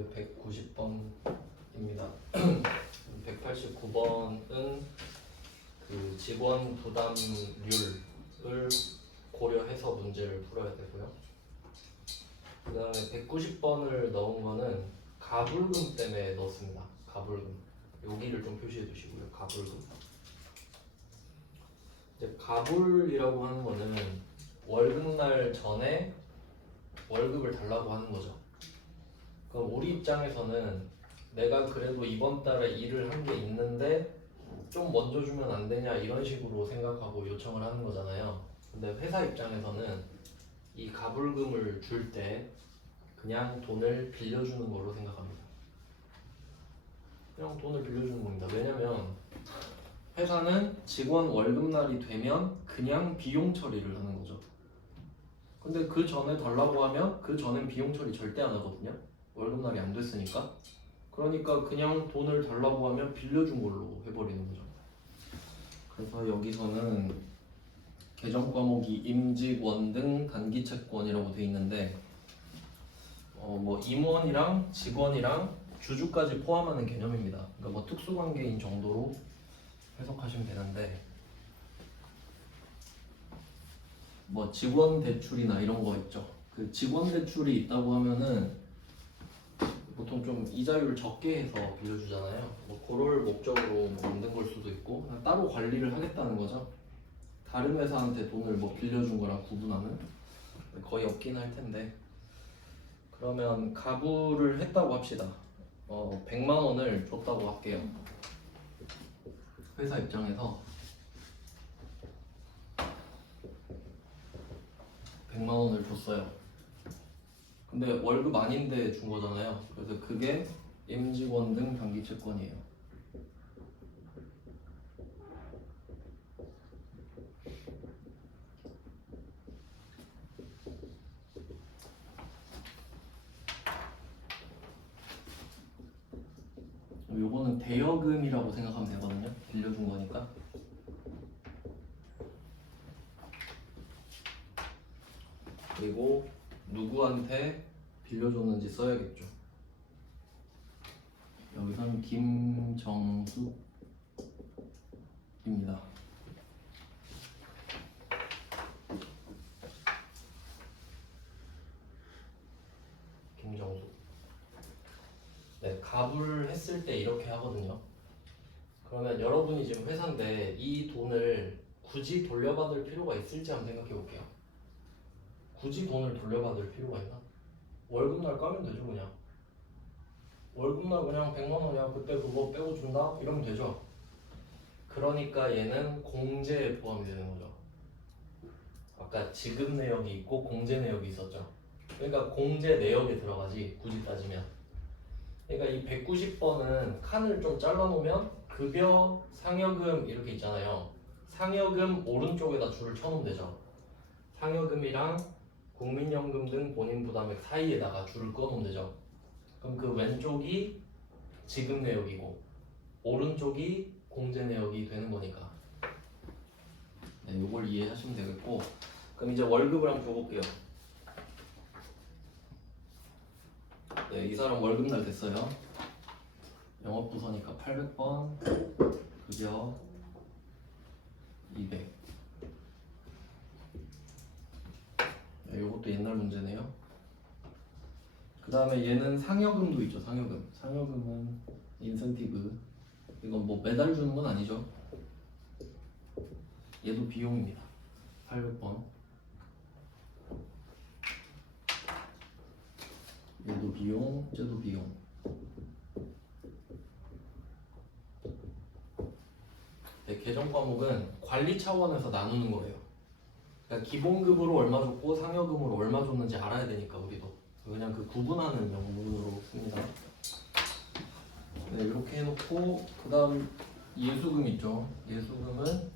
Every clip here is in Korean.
190번입니다. 189번은 그 직원 부담률을 고려해서 문제를 풀어야 되고요. 그 다음에 190번을 넣은 거는 가불금 때문에 넣었습니다. 가불금. 여기를 좀 표시해 두시고요. 가불금. 이제 가불이라고 하는 거는 월급날 전에 월급을 달라고 하는 거죠. 그럼 우리 입장에서는 내가 그래도 이번 달에 일을 한 게 있는데 좀 먼저 주면 안 되냐 이런 식으로 생각하고 요청을 하는 거잖아요. 근데 회사 입장에서는 이 가불금을 줄 때 그냥 돈을 빌려주는 걸로 생각합니다. 그냥 돈을 빌려주는 겁니다. 왜냐면 회사는 직원 월급날이 되면 그냥 비용 처리를 하는 거죠. 근데 그 전에 달라고 하면 그 전엔 비용 처리 절대 안 하거든요. 월급날이 안 됐으니까. 그러니까 그냥 돈을 달라고 하면 빌려준 걸로 해버리는 거죠. 그래서 여기서는 개정 과목이 임직원 등 단기 채권이라고 돼 있는데 뭐 임원이랑 직원이랑 주주까지 포함하는 개념입니다. 그러니까 뭐 특수관계인 정도로 해석하시면 되는데 뭐 직원 대출이나 이런 거 있죠. 그 직원 대출이 있다고 하면은 보통 좀 이자율 적게 해서 빌려주잖아요. 뭐 그럴 목적으로 뭐 만든 걸 수도 있고 그냥 따로 관리를 하겠다는 거죠. 다른 회사한테 돈을 뭐 빌려준 거랑 구분하는 거의 없긴 할 텐데 그러면 가불을 했다고 합시다. 100만 원을 줬다고 할게요. 회사 입장에서 100만 원을 줬어요. 근데 월급 아닌데 준 거잖아요. 그래서 그게 임직원 등 단기 채권이에요. 요거는 대여금이라고 생각하면 되거든요. 빌려준 거니까. 그리고 누구한테 빌려줬는지 써야겠죠. 여기서는 김정숙입니다. 김정숙. 네, 가불 했을 때 이렇게 하거든요. 그러면 여러분이 지금 회사인데 이 돈을 굳이 돌려받을 필요가 있을지 한번 생각해 볼게요. 굳이 돈을 돌려받을 필요가 있나? 월급날 까면 되죠 그냥. 월급날 그냥 100만 원이야 그때 그거 빼고 준다? 이러면 되죠. 그러니까 얘는 공제에 포함이 되는 거죠. 아까 지급 내역이 있고 공제 내역이 있었죠. 그러니까 공제 내역에 들어가지 굳이 따지면. 그러니까 이 190번은 칸을 좀 잘라놓으면 급여, 상여금 이렇게 있잖아요. 상여금 오른쪽에다 줄을 쳐놓으면 되죠. 상여금이랑 국민연금 등 본인 부담액 사이에다가 줄을 그어놓으면 되죠. 그럼 그 왼쪽이 지급 내역이고 오른쪽이 공제 내역이 되는 거니까 네, 요걸 이해하시면 되겠고 그럼 이제 월급을 한번 줘볼게요. 네, 이 사람 월급날 됐어요. 영업부서니까 800번 급여 200 네, 요것도 옛날 문제네요. 그 다음에 얘는 상여금도 있죠. 상여금은 인센티브. 이건 뭐 매달 주는 건 아니죠. 얘도 비용입니다. 800번 얘도 비용, 쟤도 비용. 네, 개정 과목은 관리 차원에서 나누는 거예요. 그러니까 기본급으로 얼마 줬고 상여금으로 얼마 줬는지 알아야 되니까 우리도 그냥 그 구분하는 명분으로 씁니다. 네, 이렇게 해놓고 그 다음 예수금 있죠. 예수금은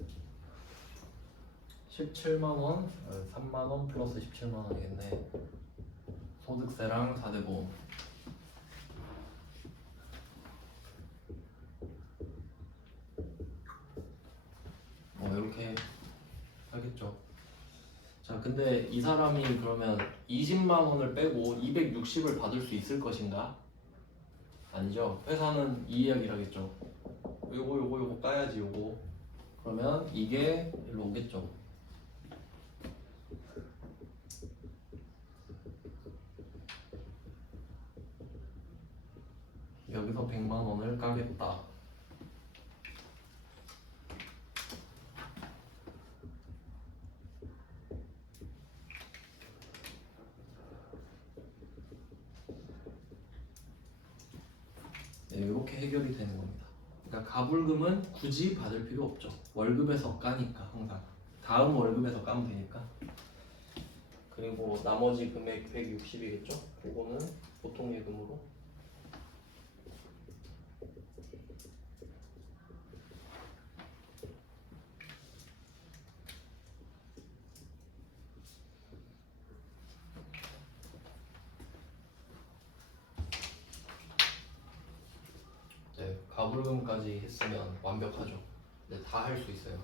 17만원, 3만원 플러스 17만원이겠네. 소득세랑 4대 보험. 이렇게 하겠죠. 자, 근데 이 사람이 그러면 20만 원을 빼고 260을 받을 수 있을 것인가? 아니죠. 회사는 이 이야기를 하겠죠. 요거 까야지 요거. 그러면 이게 일로 오겠죠. 여기서 100만 원을 까겠다. 네, 이렇게 해결이 되는 겁니다. 그러니까 가불금은 굳이 받을 필요 없죠. 월급에서 까니까 항상 다음 월급에서 까면 되니까. 그리고 나머지 금액 160이겠죠? 그거는 보통 예금으로. 네, 가불금까지 했으면 완벽하죠. 네, 다 할 수 있어요.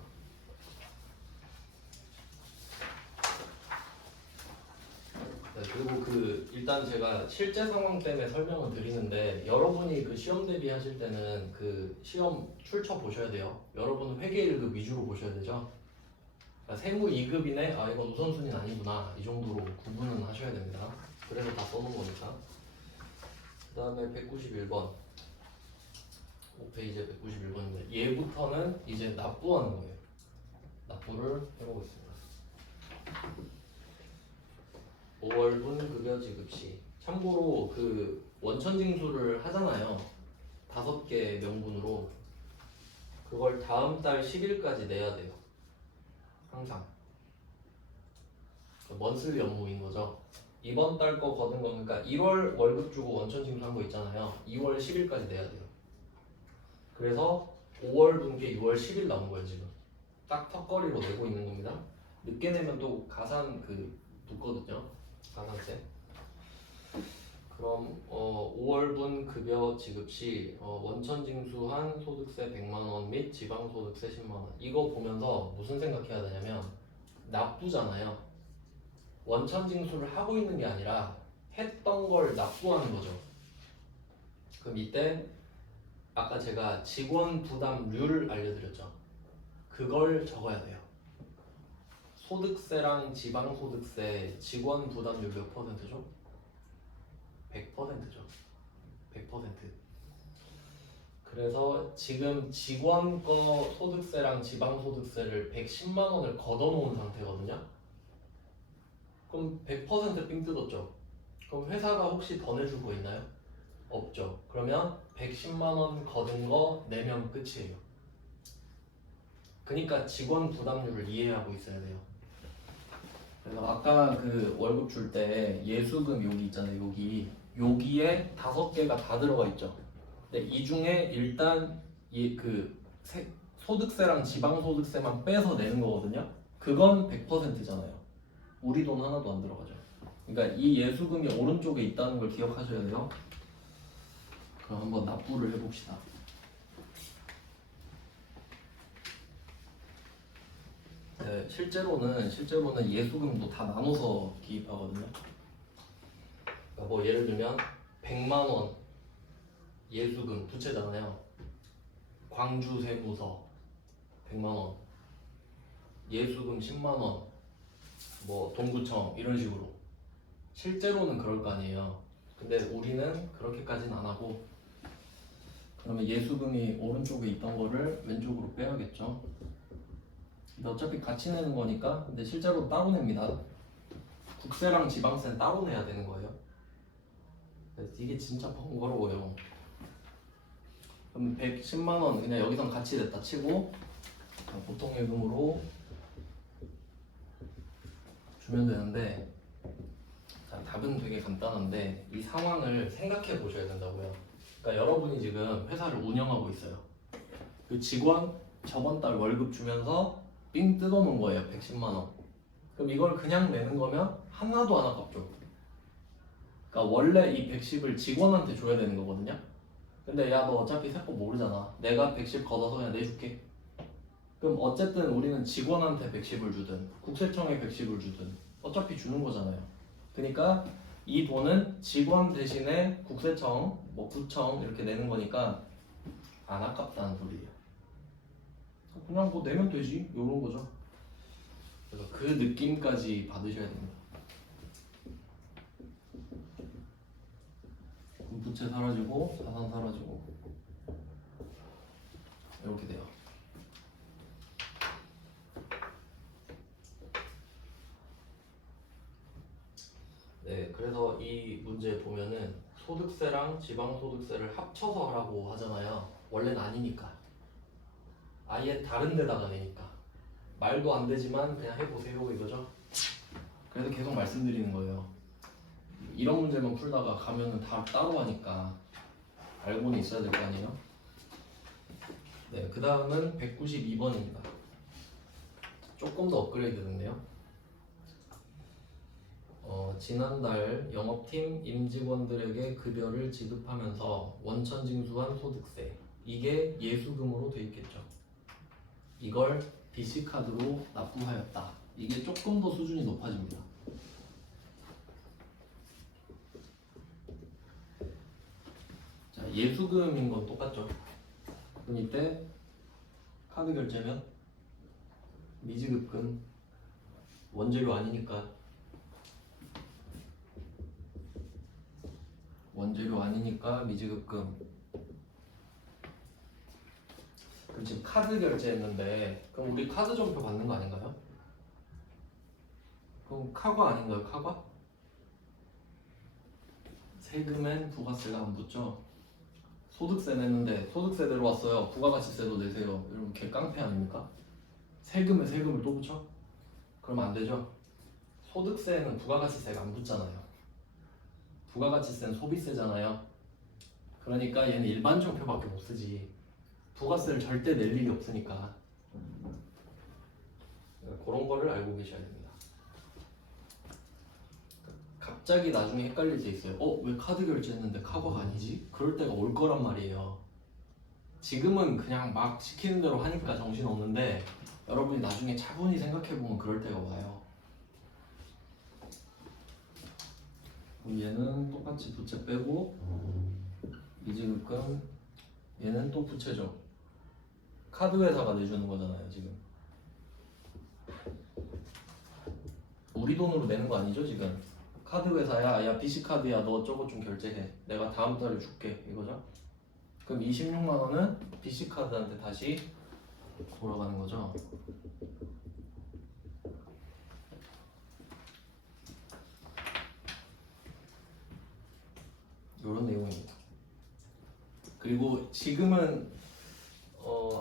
네, 그리고 일단 제가 실제 상황 때문에 설명을 드리는데 여러분이 그 시험 대비하실 때는 그 시험 출처 보셔야 돼요. 여러분은 회계 1급 위주로 보셔야 되죠. 그러니까 세무 2급이네, 아 이건 우선순위는 아니구나, 이 정도로 구분은 하셔야 됩니다. 그래서 다 써놓은 거니까. 그 다음에 191번 5페이지에 191번인데 얘부터는 이제 납부하는 거예요. 납부를 해보겠습니다. 5월분 급여 지급시. 참고로 그 원천징수를 하잖아요. 5개 명분으로. 그걸 다음 달 10일까지 내야 돼요. 항상. 먼슬리 업무인 거죠. 이번 달 거 거둔 거니까 1월 월급 주고 원천징수 한 거 있잖아요. 2월 10일까지 내야 돼요. 그래서 5월 분께 6월 10일 남은 거예요 지금. 딱 턱걸이로 내고 있는 겁니다. 늦게 내면 또 가산 붙거든요. 가산세. 그럼 5월분 급여 지급 시 원천징수한 소득세 100만 원 및 지방소득세 10만 원. 이거 보면서 무슨 생각해야 되냐면 납부잖아요. 원천징수를 하고 있는 게 아니라 했던 걸 납부하는 거죠. 그럼 이때 아까 제가 직원 부담률 알려드렸죠. 그걸 적어야 돼요. 소득세랑 지방소득세 직원 부담률 몇 %죠? 100%죠. 100%. 그래서 지금 직원 거 소득세랑 지방소득세를 110만 원을 걷어놓은 상태거든요. 그럼 100%삥 뜯었죠. 그럼 회사가 혹시 더 내줄 거 있나요? 없죠. 그러면 110만 원 걷은 거 내면 끝이에요. 그러니까 직원 부담률을 이해하고 있어야 돼요. 그래서 아까 그 월급 줄 때 예수금 여기 있잖아요. 여기에 5개가 다 들어가 있죠. 근데 이 중에 일단 소득세랑 지방소득세만 빼서 내는 거거든요. 그건 100%잖아요. 우리 돈 하나도 안 들어가죠. 그러니까 이 예수금이 오른쪽에 있다는 걸 기억하셔야 돼요. 그럼 한번 납부를 해봅시다. 네, 실제로는 예수금도 다 나눠서 기입하거든요. 그러니까 뭐 예를 들면 100만 원 예수금 부채잖아요. 광주 세무서 100만 원, 예수금 10만 원, 뭐 동구청 이런 식으로. 실제로는 그럴 거 아니에요. 근데 우리는 그렇게까지는 안 하고. 그러면 예수금이 오른쪽에 있던 거를 왼쪽으로 빼야겠죠. 근데 어차피 같이 내는 거니까. 근데 실제로 따로 냅니다. 국세랑 지방세는 따로 내야 되는 거예요. 이게 진짜 번거로워요. 그럼 110만 원 그냥 여기선 같이 냈다 치고 보통 예금으로 주면 되는데, 자, 답은 되게 간단한데 이 상황을 생각해 보셔야 된다고요. 그러니까 여러분이 지금 회사를 운영하고 있어요. 그 직원 저번 달 월급 주면서 삥 뜯어놓은 거예요. 110만 원. 그럼 이걸 그냥 내는 거면 하나도 안 아깝죠. 그러니까 원래 이 110을 직원한테 줘야 되는 거거든요. 근데 야, 너 어차피 세법 모르잖아. 내가 110 걷어서 그냥 내줄게. 그럼 어쨌든 우리는 직원한테 110을 주든 국세청에 110을 주든 어차피 주는 거잖아요. 그러니까 이 돈은 직원 대신에 국세청, 뭐 구청 이렇게 내는 거니까 안 아깝다는 소리예요. 그냥 뭐 내면 되지 이런 거죠. 그래서 그 느낌까지 받으셔야 됩니다. 부채 사라지고 자산 사라지고 이렇게 돼요. 네, 그래서 이 문제 보면은 소득세랑 지방소득세를 합쳐서 하라고 하잖아요. 원래는 아니니까. 아예 다른 데다가 내니까. 말도 안 되지만 그냥 해보세요 이거죠. 그래서 계속 말씀드리는 거예요. 이런 문제만 풀다가 가면은 다 따로 하니까 알고는 있어야 될 거 아니에요. 네, 그 다음은 192번입니다. 조금 더 업그레이드 됐네요. 지난달 영업팀 임직원들에게 급여를 지급하면서 원천 징수한 소득세, 이게 예수금으로 돼 있겠죠. 이걸 BC카드로 납부하였다. 이게 조금 더 수준이 높아집니다. 자, 예수금인 건 똑같죠. 그럼 이때 카드 결제면 미지급금, 원재료 아니니까 미지급금. 그럼 지금 카드 결제했는데 그럼 우리 카드 점표 받는 거 아닌가요? 그럼 카과 아닌가요? 카과? 세금엔 부가세가 안 붙죠. 소득세 냈는데 소득세 내려왔어요. 부가가치세도 내세요. 이러면 개 깡패 아닙니까? 세금에 세금을 또 붙여? 그러면 안 되죠. 소득세는 부가가치세가 안 붙잖아요. 부가가치세는 소비세잖아요. 그러니까 얘는 일반 정표밖에 못 쓰지. 부가세를 절대 낼 일이 없으니까. 그런 거를 알고 계셔야 됩니다. 갑자기 나중에 헷갈릴 때 있어요. 왜 카드 결제했는데 카과가 아니지? 그럴 때가 올 거란 말이에요. 지금은 그냥 막 시키는 대로 하니까 정신 없는데 여러분이 나중에 차분히 생각해보면 그럴 때가 와요. 그럼 얘는 똑같이 부채 빼고 미지급금, 얘는 또 부채죠. 카드 회사가 내주는 거잖아요 지금. 우리 돈으로 내는 거 아니죠 지금. 카드 회사야, 야 BC카드야 너 저거 좀 결제해, 내가 다음 달에 줄게 이거죠. 그럼 26만 원은 BC카드한테 다시 돌아가는 거죠. 이런 내용입니다. 그리고 지금은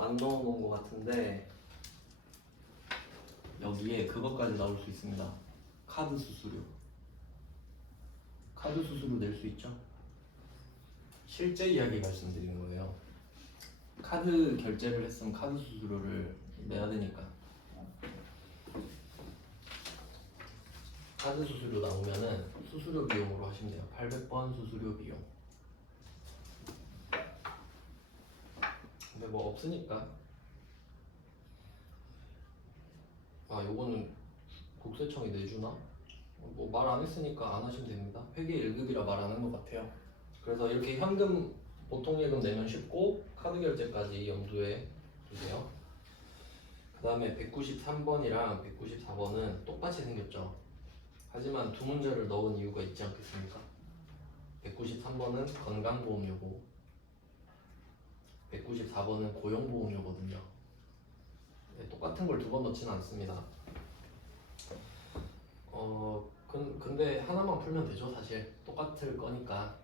안 넣어놓은 것 같은데 여기에 그것까지 나올 수 있습니다. 카드 수수료. 카드 수수료 낼 수 있죠. 실제 이야기 말씀드리는 거예요. 카드 결제를 했으면 카드 수수료를 내야 되니까. 카드 수수료 나오면은 수수료 비용으로 하시면 돼요. 800번 수수료 비용. 근데 뭐 없으니까. 요거는 국세청이 내주나? 뭐 말 안 했으니까 안 하시면 됩니다. 회계 1급이라 말 안 한 것 같아요. 그래서 이렇게 현금 보통 예금 내면 쉽고 카드 결제까지 염두에 두세요. 그 다음에 193번이랑 194번은 똑같이 생겼죠. 하지만 두 문제를 넣은 이유가 있지 않겠습니까? 193번은 건강보험료고 194번은 고용보험료거든요. 네, 똑같은 걸 두 번 넣지는 않습니다. 근데 하나만 풀면 되죠 사실. 똑같을 거니까.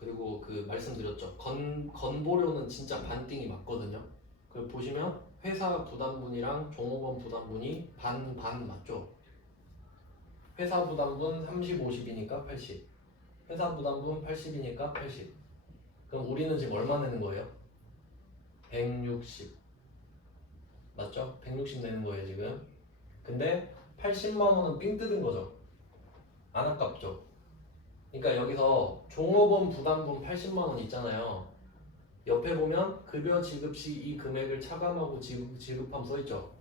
그리고 그 말씀드렸죠. 건보료는 진짜 반띵이 맞거든요. 그 보시면 회사 부담분이랑 종업원 부담분이 반 맞죠? 회사 부담분 30, 50이니까 80. 회사 부담분 80이니까 80. 그럼 우리는 지금 얼마 내는 거예요? 160. 맞죠? 160 내는 거예요 지금. 근데 80만 원은 삥 뜯은 거죠. 안 아깝죠? 그러니까 여기서 종업원 부담분 80만 원 있잖아요. 옆에 보면 급여 지급 시 이 금액을 차감하고 지급함 써있죠.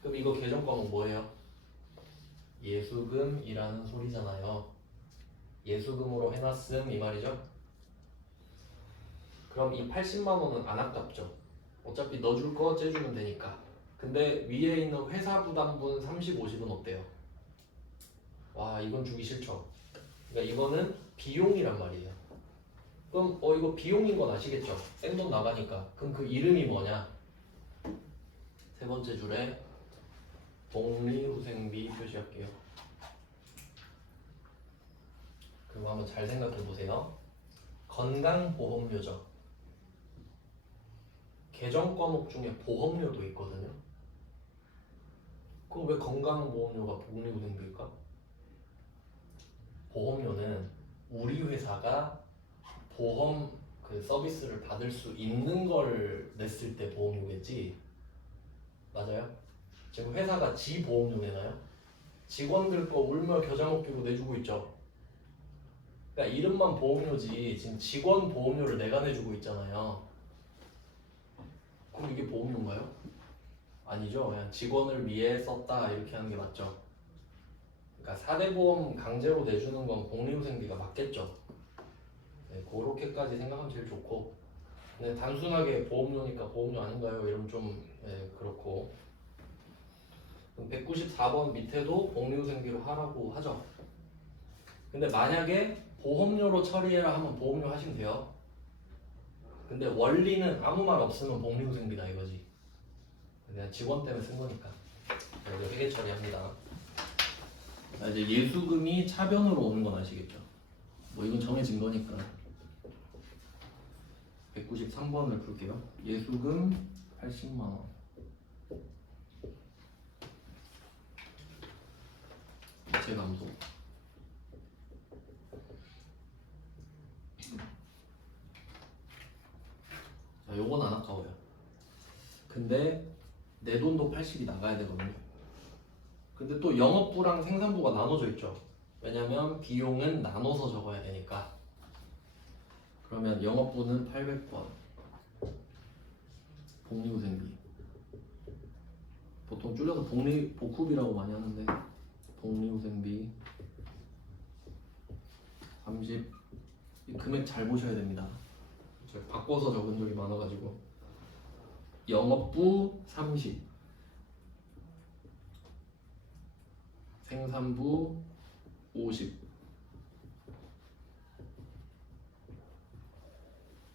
그럼 이거 계정 과목 뭐예요? 예수금이라는 소리잖아요. 예수금으로 해놨음 이 말이죠. 그럼 이 80만 원은 안 아깝죠. 어차피 넣어줄 거 째주면 되니까. 근데 위에 있는 회사 부담분 30, 50은 어때요? 와 이건 주기 싫죠. 그러니까 이거는 비용이란 말이에요. 그럼 이거 비용인 건 아시겠죠? 생 돈 나가니까. 그럼 그 이름이 뭐냐? 세 번째 줄에 복리후생비 표시할게요. 그리고 한번 잘 생각해 보세요. 건강보험료죠. 계정 과목 중에 보험료도 있거든요. 그럼 왜 건강보험료가 복리후생비일까? 보험료는 우리 회사가 보험 그 서비스를 받을 수 있는 걸 냈을 때 보험료겠지. 맞아요? 지금 회사가 지 보험료 내나요? 직원들 거 울며 겨자 먹기로 내주고 있죠. 그러니까 이름만 보험료지 지금 직원 보험료를 내가 내주고 있잖아요. 그럼 이게 보험료인가요? 아니죠. 그냥 직원을 위해 썼다 이렇게 하는 게 맞죠. 그러니까 4대 보험 강제로 내주는 건 복리후생비가 맞겠죠. 네, 그렇게까지 생각하면 제일 좋고. 근데 단순하게 보험료니까 보험료 아닌가요? 이러면 좀 그렇고. 194번 밑에도 복리후생비로 하라고 하죠. 근데 만약에 보험료로 처리해라 하면 보험료 하시면 돼요. 근데 원리는 아무 말 없으면 복리후생비다 이거지. 그냥 직원 때문에 쓴 거니까. 이거 회계 처리합니다. 이제 예수금이 차변으로 오는 건 아시겠죠? 뭐 이건 정해진 거니까. 193번을 풀게요. 예수금 80만 원. 재감소. 자, 요건 안 아까워요. 근데 내 돈도 80이 나가야 되거든요. 근데 또 영업부랑 생산부가 나눠져 있죠. 왜냐면 비용은 나눠서 적어야 되니까. 그러면 영업부는 800번. 복리후생비. 보통 줄여서 복후비라고 많이 하는데 복리후생비 30. 이 금액 잘 보셔야 됩니다. 제가 바꿔서 적은 적이 많아가지고. 영업부 30. 생산부 50.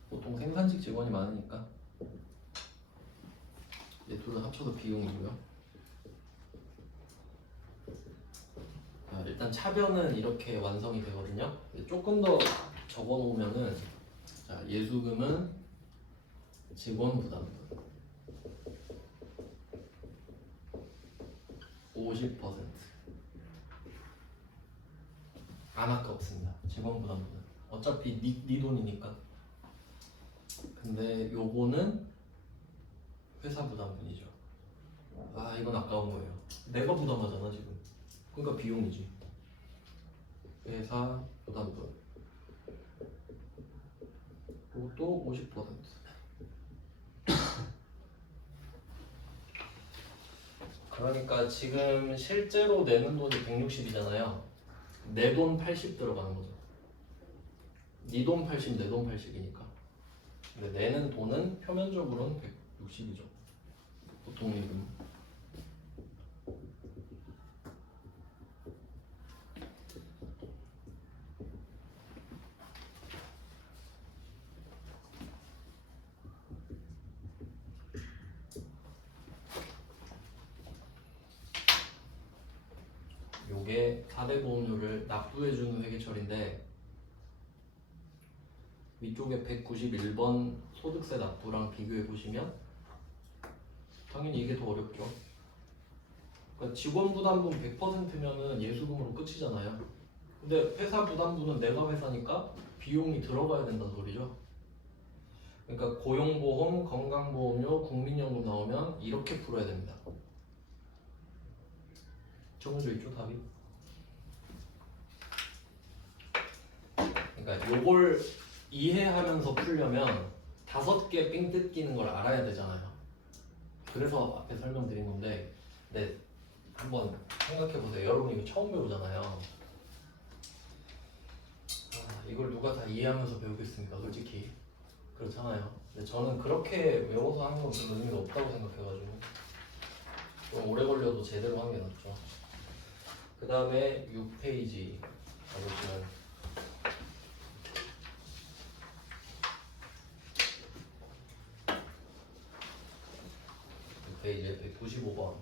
보통 생산직 직원이 많으니까 이 둘은 합쳐서 비용이고요. 자, 일단 차변은 이렇게 완성이 되거든요. 조금 더 적어 놓으면은 자, 예수금은 직원 부담분 50%. 안 아깝습니다. 직원 부담분은 어차피 네 돈이니까. 근데 요거는 회사 부담분이죠. 아 이건 아까운 거예요. 내가 부담하잖아 지금. 그러니까 비용이지. 회사 부담분 그것도 50%. 그러니까 지금 실제로 내는 돈이 160이잖아요. 내 돈 80 들어가는 거죠. 네 돈 80, 내 돈 80이니까. 근데 내는 돈은 표면적으로는 160이죠. 보통 예금. 요게 4대 보험료를 납부해주는 회계처리인데 위쪽에 191번 소득세 납부랑 비교해 보시면 당연히 이게 더 어렵죠. 그러니까 직원 부담분 100%면은 예수금으로 끝이잖아요. 근데 회사 부담분은 내가 회사니까 비용이 들어가야 된다는 소리죠. 그러니까 고용보험, 건강보험료, 국민연금 나오면 이렇게 풀어야 됩니다. 정해져 있죠 답이. 그러니까 요걸 이해하면서 풀려면 5개 삥 뜯기는 걸 알아야 되잖아요. 그래서 앞에 설명드린 건데, 네, 한번 생각해 보세요. 여러분 이거 처음 배우잖아요. 누가 다 이해하면서 배우겠습니까? 솔직히 그렇잖아요. 근데 저는 그렇게 외워서 하는 건 별로 의미가 없다고 생각해가지고 좀 오래 걸려도 제대로 하는 게 낫죠. 그 다음에 6페이지 가보시면 6페이지에 195번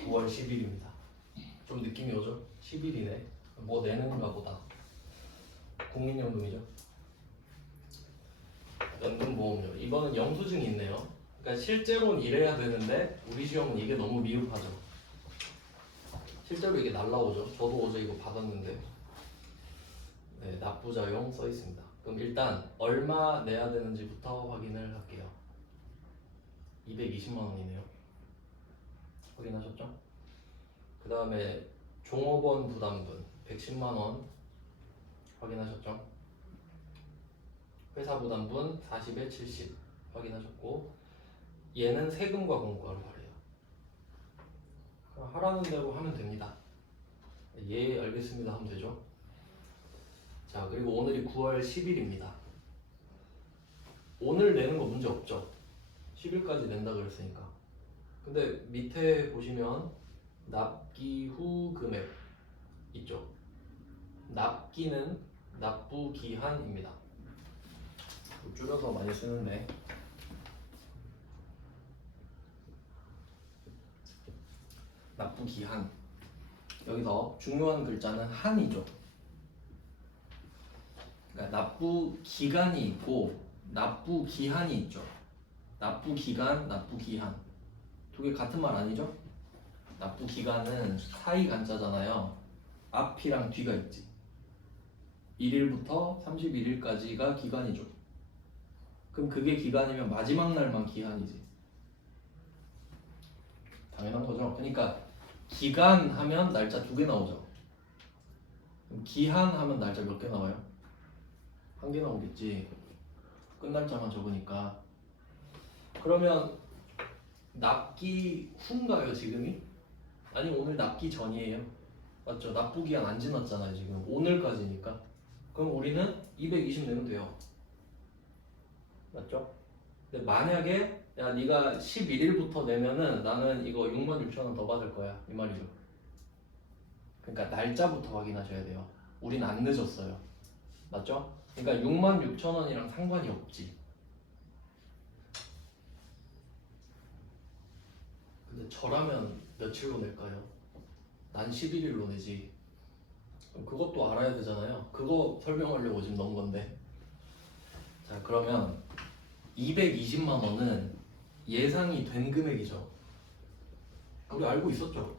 9월 10일입니다. 좀 느낌이 오죠? 10일이네. 뭐 내는가 보다. 국민연금이죠. 연금보험료. 이번은 영수증이 있네요. 그러니까 실제로는 이래야 되는데 우리 시험은 이게 너무 미흡하죠. 실제로 이게 날라오죠. 저도 어제 이거 받았는데 네, 납부자용 써 있습니다. 그럼 일단 얼마 내야 되는지부터 확인을 할게요. 220만 원이네요. 확인하셨죠? 그 다음에 종업원 부담분 110만 원 확인하셨죠? 회사 부담분 40에 70 확인하셨고 얘는 세금과 공과로 발해요. 하라는 대로 하면 됩니다. 예 알겠습니다 하면 되죠. 자 그리고 오늘이 9월 10일입니다. 오늘 내는 거 문제 없죠? 10일까지 낸다 그랬으니까. 근데 밑에 보시면 납기 후 금액 있죠? 납기는 납부기한입니다. 줄여서 많이 쓰는데 납부기한 여기서 중요한 글자는 한이죠. 그러니까 납부기간이 있고 납부기한이 있죠. 납부기간, 납부기한 두 개 같은 말 아니죠? 납부기간은 사이 간자잖아요. 앞이랑 뒤가 있지. 1일부터 31일까지가 기간이죠. 그럼 그게 기간이면 마지막 날만 기한이지. 당연한 거죠. 그러니까 기간 하면 날짜 2개 나오죠. 그럼 기한 하면 날짜 몇 개 나와요? 1개 나오겠지. 끝날짜만 적으니까. 그러면 납기 후인가요 지금이? 아니 오늘 납기 전이에요. 맞죠? 납부기한 안 지났잖아요 지금. 오늘까지니까. 그럼 우리는 220 내면 돼요. 맞죠? 근데 만약에 야 네가 11일부터 내면은 나는 이거 66,000원 더 받을 거야 이 말이죠. 그러니까 날짜부터 확인하셔야 돼요. 우린 안 늦었어요. 맞죠? 그러니까 66,000원이랑 상관이 없지. 근데 저라면 며칠로 낼까요? 난 11일로 내지. 그럼 그것도 알아야 되잖아요. 그거 설명하려고 지금 넣은 건데. 자 그러면 220만 원은 예상이 된 금액이죠. 우리 알고 있었죠?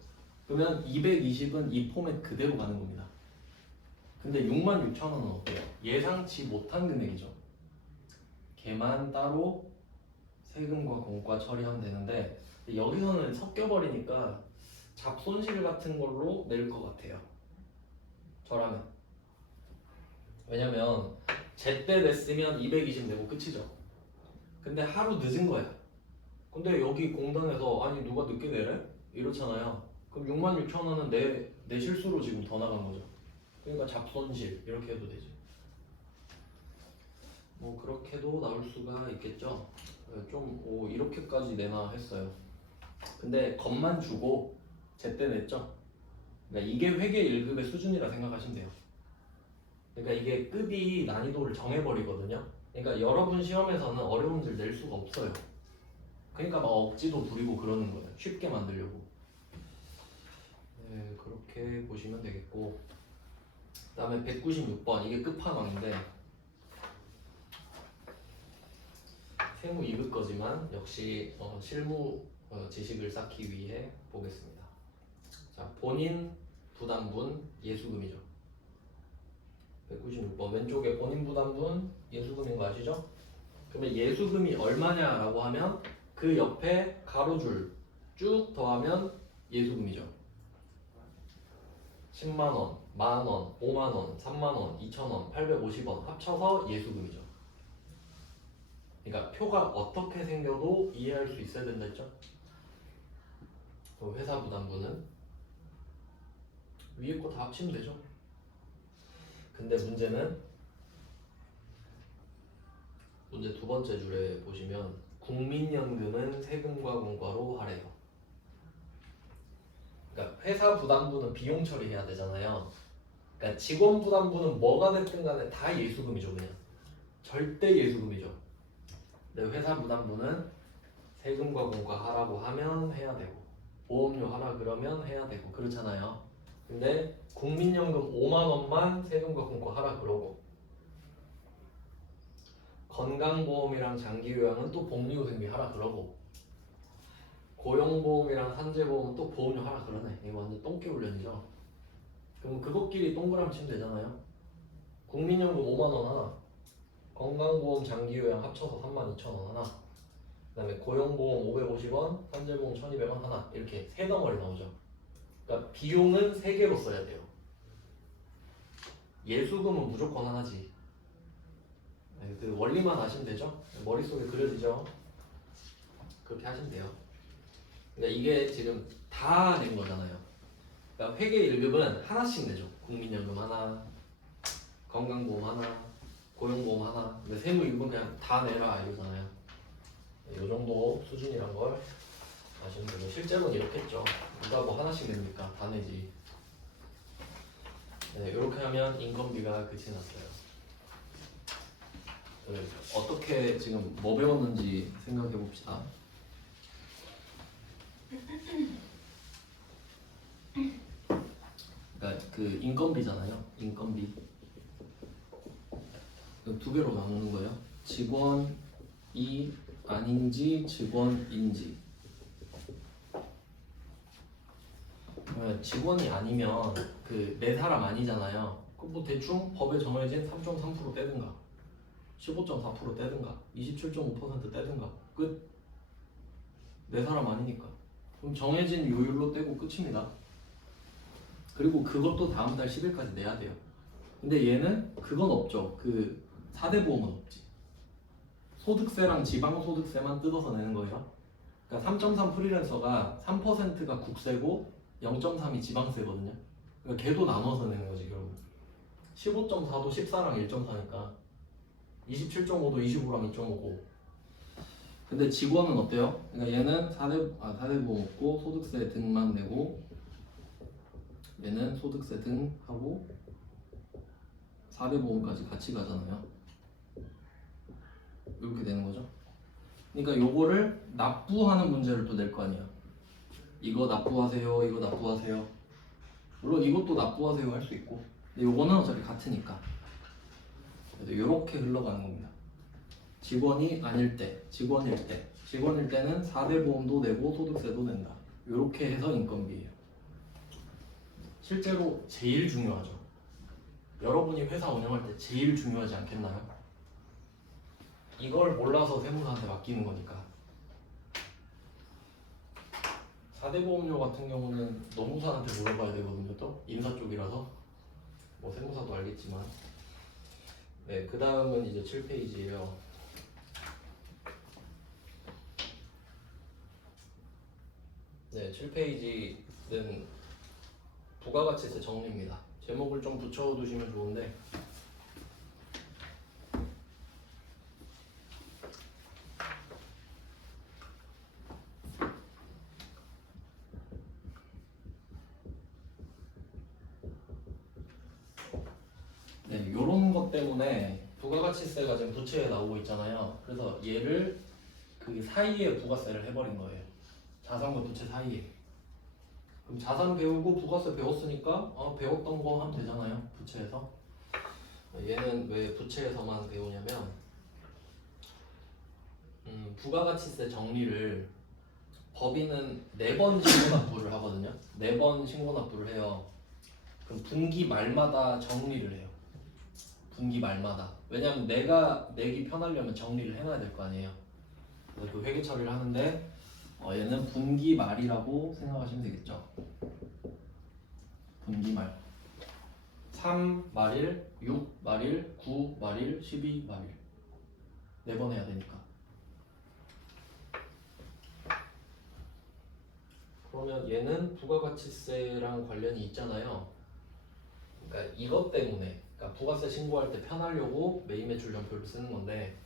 그러면 220은 이 포맷 그대로 가는 겁니다. 근데 66,000원은 어때요? 예상치 못한 금액이죠. 걔만 따로 세금과 공과 처리하면 되는데 여기서는 섞여버리니까 잡손실 같은 걸로 낼 것 같아요. 저라면. 왜냐면 제때 냈으면 220 내고 끝이죠. 근데 하루 늦은 거야. 근데 여기 공단에서 아니 누가 늦게 내래? 이렇잖아요. 그럼 66,000원은 내 실수로 지금 더 나간 거죠. 그러니까 잡손실 이렇게 해도 되지. 뭐 그렇게도 나올 수가 있겠죠. 좀 이렇게까지 내나 했어요. 근데 겁만 주고 제때 냈죠. 그러니까 이게 회계 1급의 수준이라 생각하시면 돼요. 그러니까 이게 급이 난이도를 정해버리거든요. 그러니까 여러분 시험에서는 어려운 문제를 낼 수가 없어요. 그러니까 막 억지도 부리고 그러는 거예요. 쉽게 만들려고. 네, 그렇게 보시면 되겠고 그 다음에 196번 이게 끝판왕인데 세무 2급 거지만 역시 실무 지식을 쌓기 위해 보겠습니다. 자, 본인 부담분 예수금이죠. 196번 왼쪽에 본인 부담분 예수금인 거 아시죠? 그러면 예수금이 얼마냐라고 하면 그 옆에 가로줄 쭉 더하면 예수금이죠. 10만원, 만원, 5만원, 3만원, 2천원, 850원 합쳐서 예수금이죠. 그러니까 표가 어떻게 생겨도 이해할 수 있어야 된다 했죠? 회사 부담분은 위에 거 다 합치면 되죠. 근데 문제 두 번째 줄에 보시면 국민연금은 세금과 공과로 하래요. 그러니까 회사 부담부는 비용 처리해야 되잖아요. 그러니까 직원 부담부는 뭐가 됐든 간에 다 예수금이죠. 그냥 절대 예수금이죠. 근데 회사 부담부는 세금과 공과 하라고 하면 해야 되고 보험료 하라 그러면 해야 되고 그렇잖아요. 근데 국민연금 5만 원만 세금과 공과 하라 그러고 건강보험이랑 장기요양은 또 복리후생비 하라 그러고 고용보험이랑 산재보험은 또 보험료 하라 그러네. 이거 완전 똥개 훈련이죠. 그럼 그것끼리 동그라미 치면 되잖아요. 국민연금 5만 원 하나, 건강보험 장기요양 합쳐서 32,000원 하나, 그 다음에 고용보험 550원, 산재보험 1200원 하나, 이렇게 세 덩어리 나오죠. 그러니까 비용은 세 개로 써야 돼요. 예수금은 무조건 하나지. 네, 그 원리만 아시면 되죠. 머릿속에 그려지죠. 그렇게 하시면 돼요. 그러니까 이게 지금 다 낸 거잖아요. 그러니까 회계 1급은 하나씩 내죠. 국민연금 하나, 건강보험 하나, 고용보험 하나. 근데 세무 2급은 그냥 다 내라 이러잖아요. 이 정도 수준이란 걸 아시면 되고 실제로는 이렇겠죠. 누가 뭐 하나씩 냅니까? 다 내지. 네, 이렇게 하면 인건비가 끝이 났어요. 네, 어떻게 지금 뭐 배웠는지 생각해 봅시다. 그러니까 그 인건비잖아요. 인건비 두 개로 나누는 거예요. 직원이 아닌지 직원인지. 직원이 아니면 그 내 사람 아니잖아요. 그럼 뭐 대충 법에 정해진 3.3% 떼든가 15.4% 떼든가 27.5% 떼든가 끝. 내 사람 아니니까. 그럼 정해진 요율로 떼고 끝입니다. 그리고 그것도 다음 달 10일까지 내야 돼요. 근데 얘는 그건 없죠. 그 4대 보험은 없지. 소득세랑 지방소득세만 뜯어서 내는 거예요. 그러니까 3.3 프리랜서가 3%가 국세고 0.3이 지방세거든요. 그러니까 걔도 나눠서 내는 거지 결국. 15.4도 14랑 1.4니까 27.5도 25랑 2.5고. 근데 직원은 어때요? 그러니까 얘는 4대 보험 없고 소득세 등만 내고 얘는 소득세 등 하고 4대 보험까지 같이 가잖아요. 이렇게 되는 거죠. 그러니까 요거를 납부하는 문제를 또 낼 거 아니야. 이거 납부하세요, 이거 납부하세요. 물론 이것도 납부하세요 할 수 있고, 근데 요거는 어차피 같으니까. 이렇게 흘러가는 겁니다. 직원이 아닐 때, 직원일 때는 4대 보험도 내고 소득세도 낸다. 이렇게 해서 인건비예요. 실제로 제일 중요하죠. 여러분이 회사 운영할 때 제일 중요하지 않겠나요? 이걸 몰라서 세무사한테 맡기는 거니까. 4대 보험료 같은 경우는 노무사한테 물어봐야 되거든요. 또 인사 쪽이라서 뭐 세무사도 알겠지만. 네, 그 다음은 이제 7페이지예요. 네, 7페이지는 부가가치세 정리입니다. 제목을 좀 붙여두시면 좋은데 네, 요런 것 때문에 부가가치세가 지금 부채에 나오고 있잖아요. 그래서 얘를 그 사이에 부가세를 해버린 거예요. 자산과 부채 사이에. 그럼 자산 배우고 부가세 배웠으니까 배웠던 거 하면 되잖아요. 부채에서. 얘는 왜 부채에서만 배우냐면 부가가치세 정리를 법인은 4번 신고납부를 하거든요. 4번 신고납부를 해요. 그럼 분기 말마다 정리를 해요. 분기 말마다. 왜냐면 내가 내기 편하려면 정리를 해놔야 될 거 아니에요. 그래서 그 회계 처리를 하는데 얘는 분기 말이라고 생각하시면 되겠죠. 분기 말. 3 말일, 6 말일, 9 말일, 12 말일. 4번 해야 되니까. 그러면 얘는 부가가치세랑 관련이 있잖아요. 그러니까 이것 때문에 그러니까 부가세 신고할 때 편하려고 메인 매출 전표를 쓰는 건데,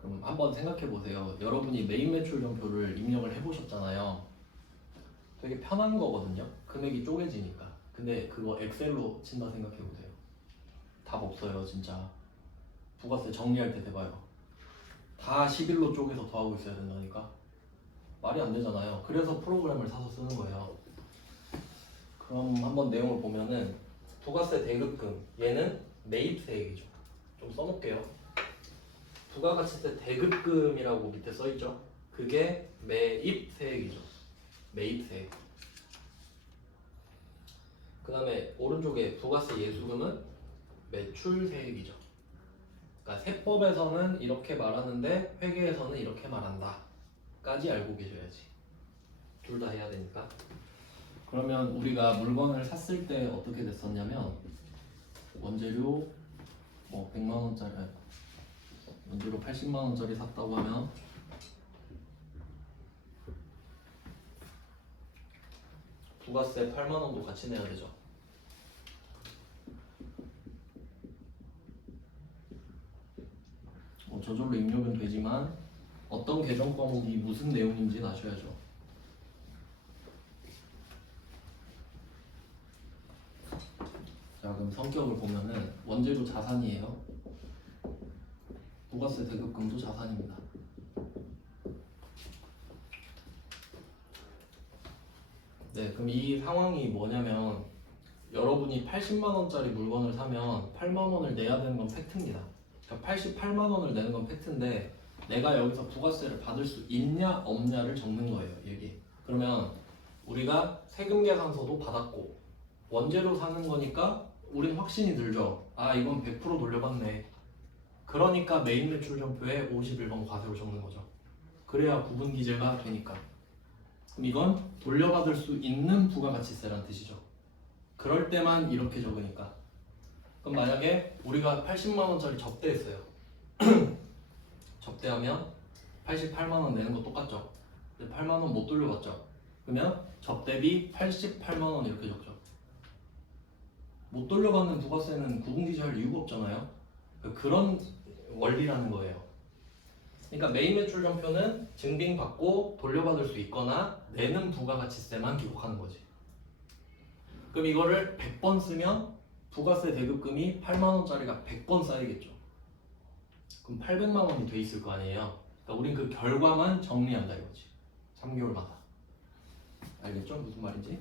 그럼 한번 생각해 보세요. 여러분이 메인 매출 전표를 입력을 해보셨잖아요. 되게 편한 거거든요. 금액이 쪼개지니까. 근데 그거 엑셀로 친다 생각해 보세요. 답 없어요, 진짜. 부가세 정리할 때 돼봐요. 다 11로 쪼개서 더하고 있어야 된다니까. 말이 안 되잖아요. 그래서 프로그램을 사서 쓰는 거예요. 그럼 한번 내용을 보면은 부가세 대급금, 얘는 매입세액이죠. 좀 써놓을게요. 부가가치세 대급금이라고 밑에 써있죠. 그게 매입세액이죠. 매입세액. 그 다음에 오른쪽에 부가세 예수금은 매출세액이죠. 그러니까 세법에서는 이렇게 말하는데 회계에서는 이렇게 말한다 까지 알고 계셔야지. 둘 다 해야 되니까. 그러면 우리가 물건을 샀을 때 어떻게 됐었냐면, 원재료 뭐 100만원짜리, 원재료 80만원짜리 샀다고 하면 부가세 8만원도 같이 내야 되죠. 저절로 입력은 되지만 어떤 계정 과목이 무슨 내용인지는 아셔야죠. 자, 그럼 성격을 보면은 원재료 자산이에요. 부가세 대급금도 자산입니다. 네, 그럼 이 상황이 뭐냐면, 여러분이 80만원짜리 물건을 사면 8만원을 내야 되는 건 팩트입니다. 그러니까 88만원을 내는 건 팩트인데, 내가 여기서 부가세를 받을 수 있냐 없냐를 적는 거예요, 여기. 그러면 우리가 세금 계산서도 받았고 원재료 사는 거니까 우린 확신이 들죠. 아, 이건 100% 돌려받네. 그러니까 메인 매출 전표에 51번 과세로 적는 거죠. 그래야 구분 기재가 되니까. 그럼 이건 돌려받을 수 있는 부가가치세란 뜻이죠. 그럴 때만 이렇게 적으니까. 그럼 만약에 우리가 80만원짜리 접대했어요. 접대하면 88만원 내는 거 똑같죠. 근데 8만원 못 돌려받죠. 그러면 접대비 88만원 이렇게 적죠. 못 돌려받는 부가세는 구분기재할 이유가 없잖아요. 그런 원리라는 거예요. 그러니까 메인 매출 전표는 증빙받고 돌려받을 수 있거나 내는 부가가치세만 기록하는 거지. 그럼 이거를 100번 쓰면 부가세 대급금이 8만원짜리가 100번 쌓이겠죠. 그럼 800만원이 돼 있을 거 아니에요. 그러니까 우린 그 결과만 정리한다 이거지. 3개월마다. 알겠죠? 무슨 말인지?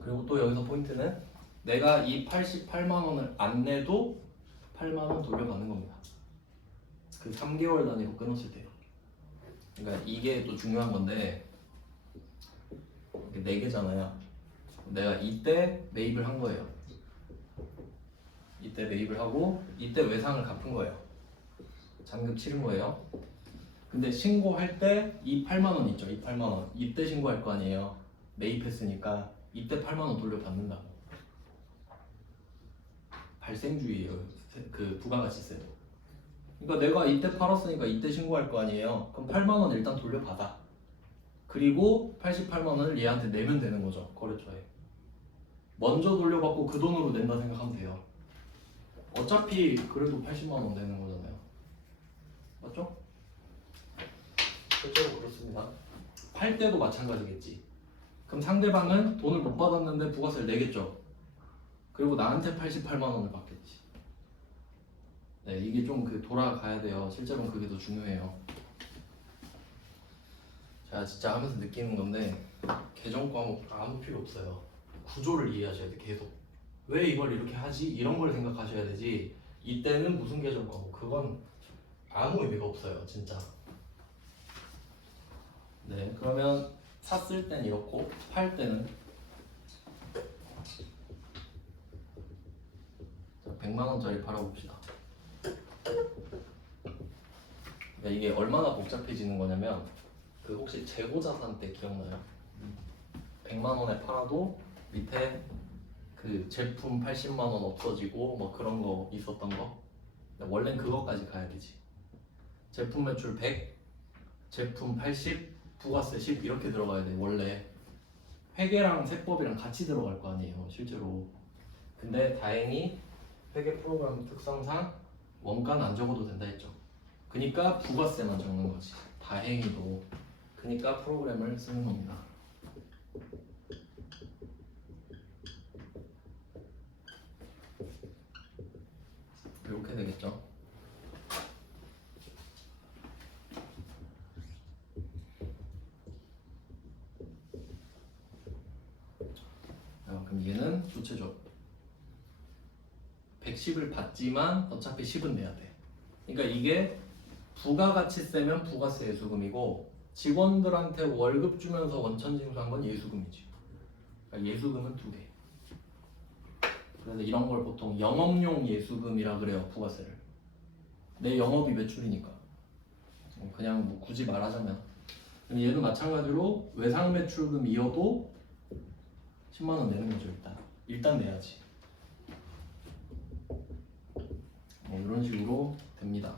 그리고 또 여기서 포인트는 내가 이 88만원을 안 내도 8만원 돌려받는 겁니다. 그 3개월 단위로 끊었을 때요. 그러니까 이게 또 중요한 건데, 이게 4개잖아요. 내가 이때 매입을 한 거예요. 이때 매입을 하고 이때 외상을 갚은 거예요. 잔금 치른 거예요. 근데 신고할 때 이 8만원 있죠. 이 8만원 이때 신고할 거 아니에요. 매입했으니까 이때 8만원 돌려받는다고. 발생주의예요. 그 부가가치세도. 그러니까 내가 이때 팔았으니까 이때 신고할 거 아니에요. 그럼 8만원 일단 돌려받아. 그리고 88만원을 얘한테 내면 되는 거죠. 거래처에. 먼저 돌려받고 그 돈으로 낸다 생각하면 돼요. 어차피 그래도 80만원 내는 거잖아요. 맞죠? 실제로 그렇습니다. 팔 때도 마찬가지겠지. 그럼 상대방은 돈을 못 받았는데 부가세를 내겠죠. 그리고 나한테 88만원을 받겠지. 네, 이게 좀 그 돌아가야 돼요. 실제로는 그게 더 중요해요. 제가 진짜 하면서 느끼는 건데, 계정 과목 아무 필요 없어요. 구조를 이해하셔야 돼. 계속 왜 이걸 이렇게 하지? 이런 걸 생각하셔야 되지. 이때는 무슨 계정 과목, 그건 아무 의미가 없어요, 진짜. 네, 그러면 샀을 땐 이렇고 팔 때는 100만원짜리 팔아봅시다. 그러니까 이게 얼마나 복잡해지는 거냐면, 그 혹시 재고자산 때 기억나요? 100만원에 팔아도 밑에 그 제품 80만원 없어지고 뭐 그런 거 있었던 거. 원래는 그거까지 가야 되지. 제품 매출 100, 제품 80, 부가세 10 이렇게 들어가야 돼. 원래 회계랑 세법이랑 같이 들어갈 거 아니에요 실제로. 근데 다행히 회계 프로그램 특성상 원가는 안 적어도 된다 했죠. 그니까 부가세만 적는 거지. 다행히도. 그니까 프로그램을 쓰는 겁니다. 이렇게 되겠죠. 그럼 얘는 조체적 110을 받지만 어차피 10은 내야 돼. 그러니까 이게 부가가치세면 부가세 예수금이고 직원들한테 월급 주면서 원천징수한 건 예수금이지. 그러니까 예수금은 두 개. 그래서 이런 걸 보통 영업용 예수금이라 그래요. 부가세를. 내 영업이 매출이니까. 그냥 뭐 굳이 말하자면 얘는 마찬가지로 외상 매출금이어도 10만 원 내는 거죠. 일단 내야지. 이런 식으로 됩니다.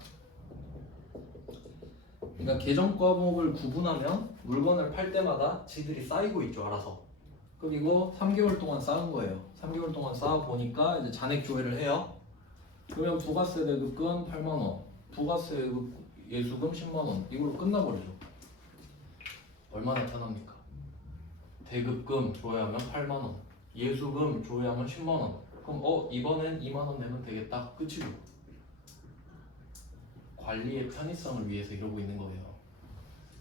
그러니까 계정 과목을 구분하면 물건을 팔 때마다 지들이 쌓이고 있죠. 알아서. 그리고 3개월 동안 쌓은 거예요. 3개월 동안 쌓아 보니까 이제 잔액 조회를 해요. 그러면 부가세 대급금 8만 원, 부가세 예수금 10만 원 이걸로 끝나버리죠. 얼마나 편합니까? 대급금 조회하면 8만 원, 예수금 조회하면 10만 원. 그럼 이번엔 2만 원 내면 되겠다. 끝이죠. 관리의 편의성을 위해서 이러고 있는 거예요.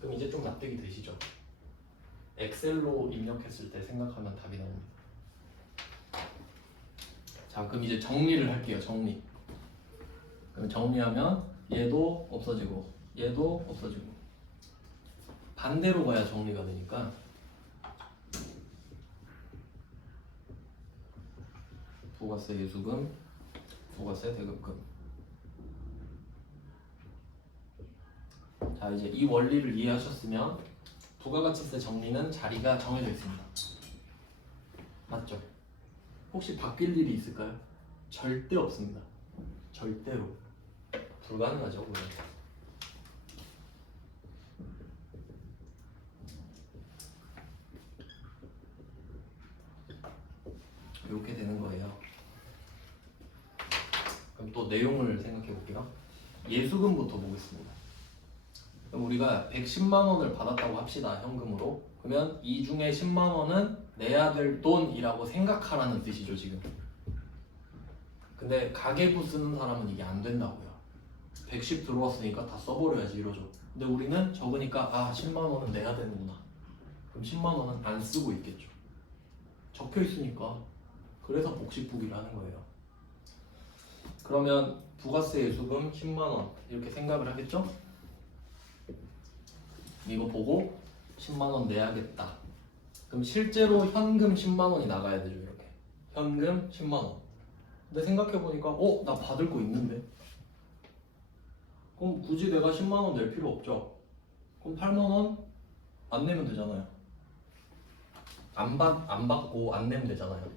그럼 이제 좀 납득이 되시죠? 엑셀로 입력했을 때 생각하면 답이 나옵니다. 자, 그럼 이제 정리를 할게요. 정리. 그럼 정리하면 얘도 없어지고 얘도 없어지고 반대로 가야 정리가 되니까 부가세 예수금, 부가세 대급금. 자, 이제 이 원리를 이해하셨으면 부가가치세 정리는 자리가 정해져 있습니다. 맞죠? 혹시 바뀔 일이 있을까요? 절대 없습니다. 절대로. 불가능하죠. 그건. 이렇게 되는 거예요. 그럼 또 내용을 생각해 볼게요. 예수금부터 보겠습니다. 그럼 우리가 110만 원을 받았다고 합시다. 현금으로. 그러면 이 중에 10만 원은 내야 될 돈이라고 생각하라는 뜻이죠. 지금. 근데 가계부 쓰는 사람은 이게 안 된다고요. 110 들어왔으니까 다 써버려야지 이러죠. 근데 우리는 적으니까 10만 원은 내야 되는구나. 그럼 10만 원은 안 쓰고 있겠죠. 적혀 있으니까. 그래서 복식부기를 하는 거예요. 그러면 부가세 예수금 10만 원 이렇게 생각을 하겠죠? 이거 보고 10만 원 내야겠다. 그럼 실제로 현금 10만 원이 나가야 되죠. 이렇게 현금 10만 원. 근데 생각해보니까 나 받을 거 있는데? 그럼 굳이 내가 10만 원 낼 필요 없죠. 그럼 8만 원 안 내면 되잖아요. 안 받고 안 내면 되잖아요.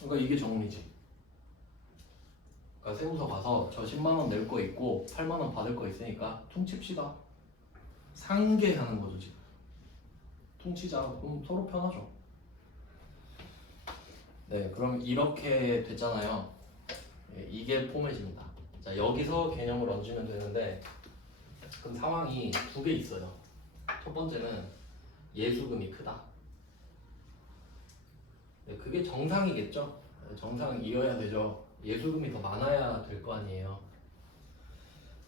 그러니까 이게 정리지. 그러니까 세무서 가서 저 10만 원 낼 거 있고 8만 원 받을 거 있으니까 퉁칩시다. 상계하는 거죠 지금. 퉁치자. 그럼 서로 편하죠. 네, 그럼 이렇게 됐잖아요. 이게 포맷입니다. 자, 여기서 개념을 얹으면 되는데 그럼 상황이 두 개 있어요. 첫 번째는 예수금이 크다. 네, 그게 정상이겠죠. 정상이어야 되죠. 예수금이 더 많아야 될 거 아니에요.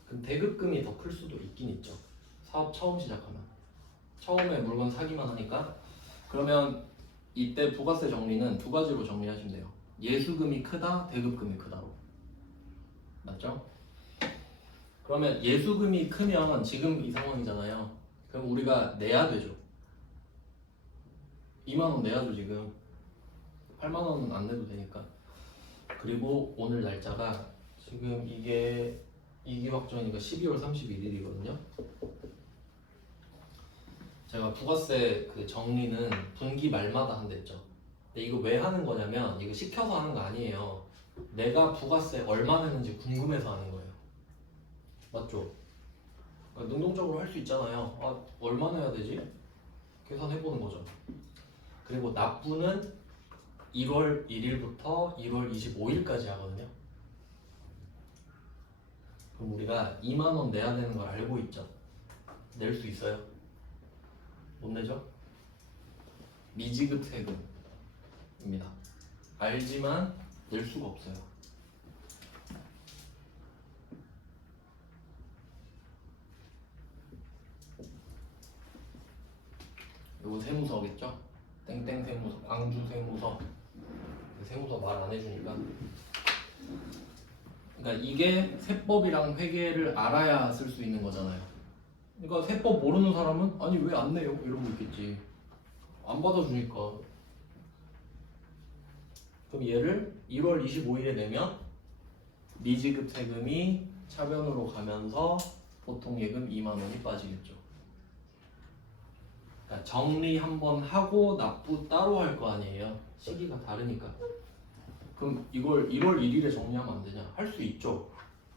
그럼 대급금이 더 클 수도 있긴 있죠. 사업 처음 시작하면. 처음에 물건 사기만 하니까. 그러면 이때 부가세 정리는 두 가지로 정리하시면 돼요. 예수금이 크다, 대급금이 크다로. 맞죠? 그러면 예수금이 크면 지금 이 상황이잖아요. 그럼 우리가 내야 되죠. 2만 원 내야죠 지금. 8만 원은 안 내도 되니까. 그리고 오늘 날짜가 지금 이게 이기확정이니까 12월 31일이거든요. 제가 부가세 그 정리는 분기 말마다 한댔죠. 근데 이거 왜 하는 거냐면 이거 시켜서 하는 거 아니에요. 내가 부가세 얼마 내는지 궁금해서 하는 거예요. 맞죠? 그러니까 능동적으로 할 수 있잖아요. 아, 얼마나 해야 되지? 계산해보는 거죠. 그리고 납부는 1월 1일부터 1월 25일까지 하거든요. 그럼 우리가 2만 원 내야 되는 걸 알고 있죠? 낼 수 있어요? 못 내죠? 미지급 세금입니다. 알지만 낼 수가 없어요. 이거 세무서겠죠? 땡땡 세무서, 광주 세무서. 세무서 말 안 해주니까. 그러니까 이게 세법이랑 회계를 알아야 쓸 수 있는 거잖아요. 그러니까 세법 모르는 사람은 아니 왜 안 내요? 이러고 있겠지. 안 받아주니까. 그럼 얘를 1월 25일에 내면 미지급 세금이 차변으로 가면서 보통 예금 2만 원이 빠지겠죠. 그러니까 정리 한번 하고 납부 따로 할 거 아니에요. 시기가 다르니까. 그럼 이걸 1월 1일에 정리하면 안 되냐? 할 수 있죠.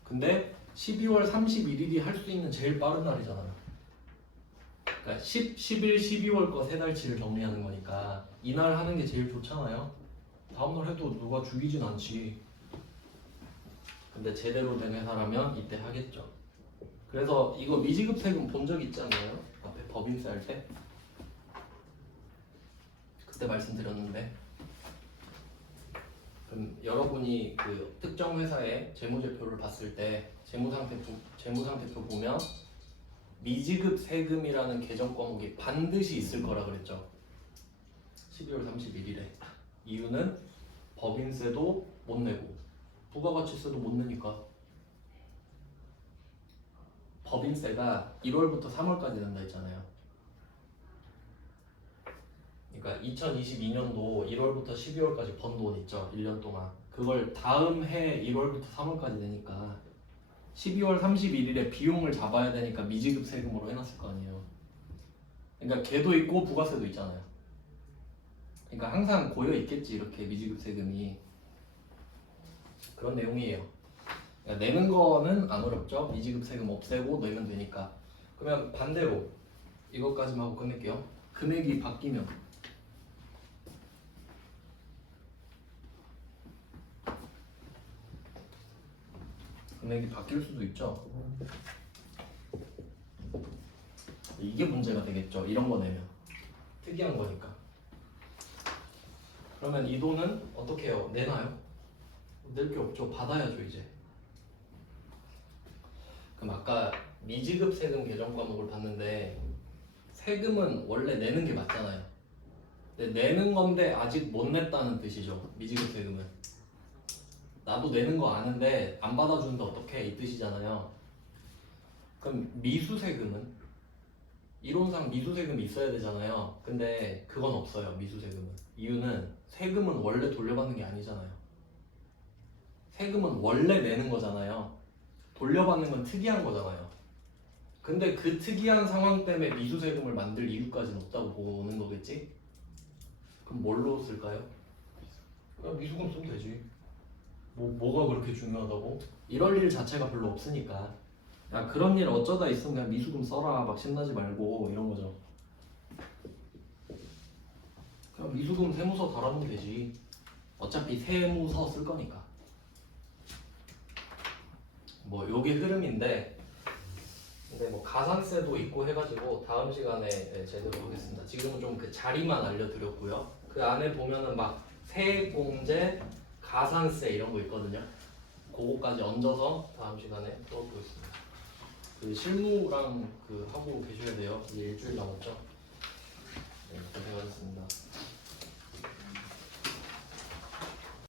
근데 12월 31일이 할 수 있는 제일 빠른 날이잖아요. 그러니까 11, 12월 거 세 달치를 정리하는 거니까 이날 하는 게 제일 좋잖아요. 다음날 해도 누가 죽이진 않지. 근데 제대로 된 회사라면 이때 하겠죠. 그래서 이거 미지급 세금 본 적 있지 않나요? 앞에 법인세 할 때? 그때 말씀드렸는데. 그럼 여러분이 그 특정 회사의 재무제표를 봤을 때 재무상태표 보면 미지급 세금이라는 계정 과목이 반드시 있을 거라 그랬죠. 12월 31일에. 이유는 법인세도 못 내고 부가가치세도 못 내니까. 법인세가 1월부터 3월까지 낸다 했잖아요. 그러니까 2022년도 1월부터 12월까지 번 돈 있죠. 1년 동안. 그걸 다음 해 1월부터 3월까지 내니까 12월 31일에 비용을 잡아야 되니까 미지급 세금으로 해놨을 거 아니에요. 그러니까 걔도 있고 부가세도 있잖아요. 그러니까 항상 고여 있겠지 이렇게 미지급 세금이. 그런 내용이에요. 그러니까 내는 거는 안 어렵죠. 미지급 세금 없애고 내면 되니까. 그러면 반대로 이것까지만 하고 끝낼게요. 금액이 바뀌면 금액이 바뀔 수도 있죠. 이게 문제가 되겠죠. 이런 거 내면 특이한 거니까. 그러면 이 돈은 어떻게 해요? 내나요? 낼 게 없죠. 받아야죠 이제. 그럼 아까 미지급 세금 계정 과목을 봤는데 세금은 원래 내는 게 맞잖아요. 근데 내는 건데 아직 못 냈다는 뜻이죠. 미지급 세금은. 나도 내는 거 아는데 안 받아주는데 어떡해 이 뜻이잖아요. 그럼 미수세금은? 이론상 미수세금이 있어야 되잖아요. 근데 그건 없어요. 미수세금은. 이유는 세금은 원래 돌려받는 게 아니잖아요. 세금은 원래 내는 거잖아요. 돌려받는 건 특이한 거잖아요. 근데 그 특이한 상황 때문에 미수세금을 만들 이유까지는 없다고 보는 거겠지? 그럼 뭘로 쓸까요? 그냥 미수금 쓰면 되지. 뭐가 그렇게 중요하다고? 이럴 일 자체가 별로 없으니까. 야 그런 일 어쩌다 있으면 그냥 미수금 써라 막 신나지 말고 이런 거죠. 그냥 미수금 세무서 달아놓으면 되지. 어차피 세무서 쓸 거니까. 뭐 요게 흐름인데 근데 뭐 가산세도 있고 해가지고 다음 시간에 제대로 하겠습니다. 지금은 좀 그 자리만 알려드렸고요. 그 안에 보면은 막 세액공제, 가산세 이런 거 있거든요. 그거까지 얹어서 다음 시간에 풀어보겠습니다. 그 실무랑 그 하고 계셔야 돼요. 이제 일주일 남았죠. 네, 고생하셨습니다.